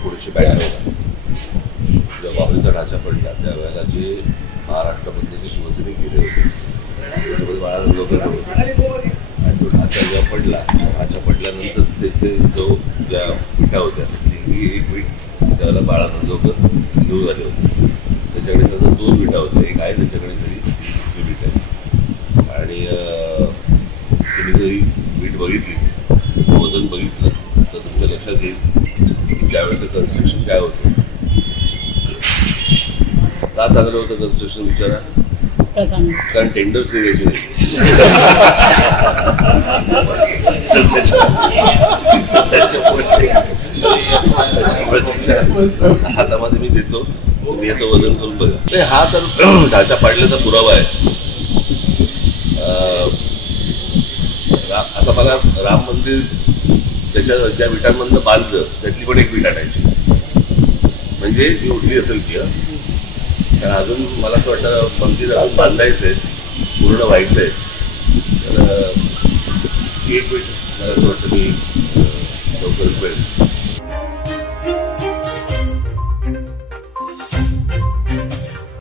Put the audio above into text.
1992 जेव्हा बाबरीचा ढाचा पडला त्यावेळेला जे महाराष्ट्रामध्ये शिवसेने गेले होते त्याच्यामध्ये बाळा नांदगावकर होते आणि तो ढाचा जेव्हा पडला ढाचा पडल्यानंतर तेथे जो ज्या विटा होत्या ही एक वीट त्यावेळेला बाळा नांदगावकर घेऊन आले होते. त्याच्याकडे सध्या 2 विटा होत्या, एक आहे त्याच्याकडे घरी, दुसरी वीट आहे. आणि तुम्ही जर ही वीट बघितली त्याचं वजन बघितलं तर तुमच्या लक्षात येईल की त्यावेळेचं कन्स्ट्रक्शन काय होतं. का चांगलं होतं कन्स्ट्रक्शन विचारा, कारण टेंडर्स निघायचे नाही. हातामध्ये मी देतो, तुम्ही याचं वजन करून बघा. नाही, हा तर ढाचा पाडल्याचा पुरावा आहे. आता बघा, राम मंदिर त्याच्या ज्या विटांमधनं बांधलं त्यातली पण एक वीट आणायची, म्हणजे ती उठली असेल की. कारण अजून मला असं वाटतं मंदिर अजून बांधायचं आहे, पूर्ण व्हायचं आहे. तर एक वीट मला असं वाटतं मी लवकरच मिळेल.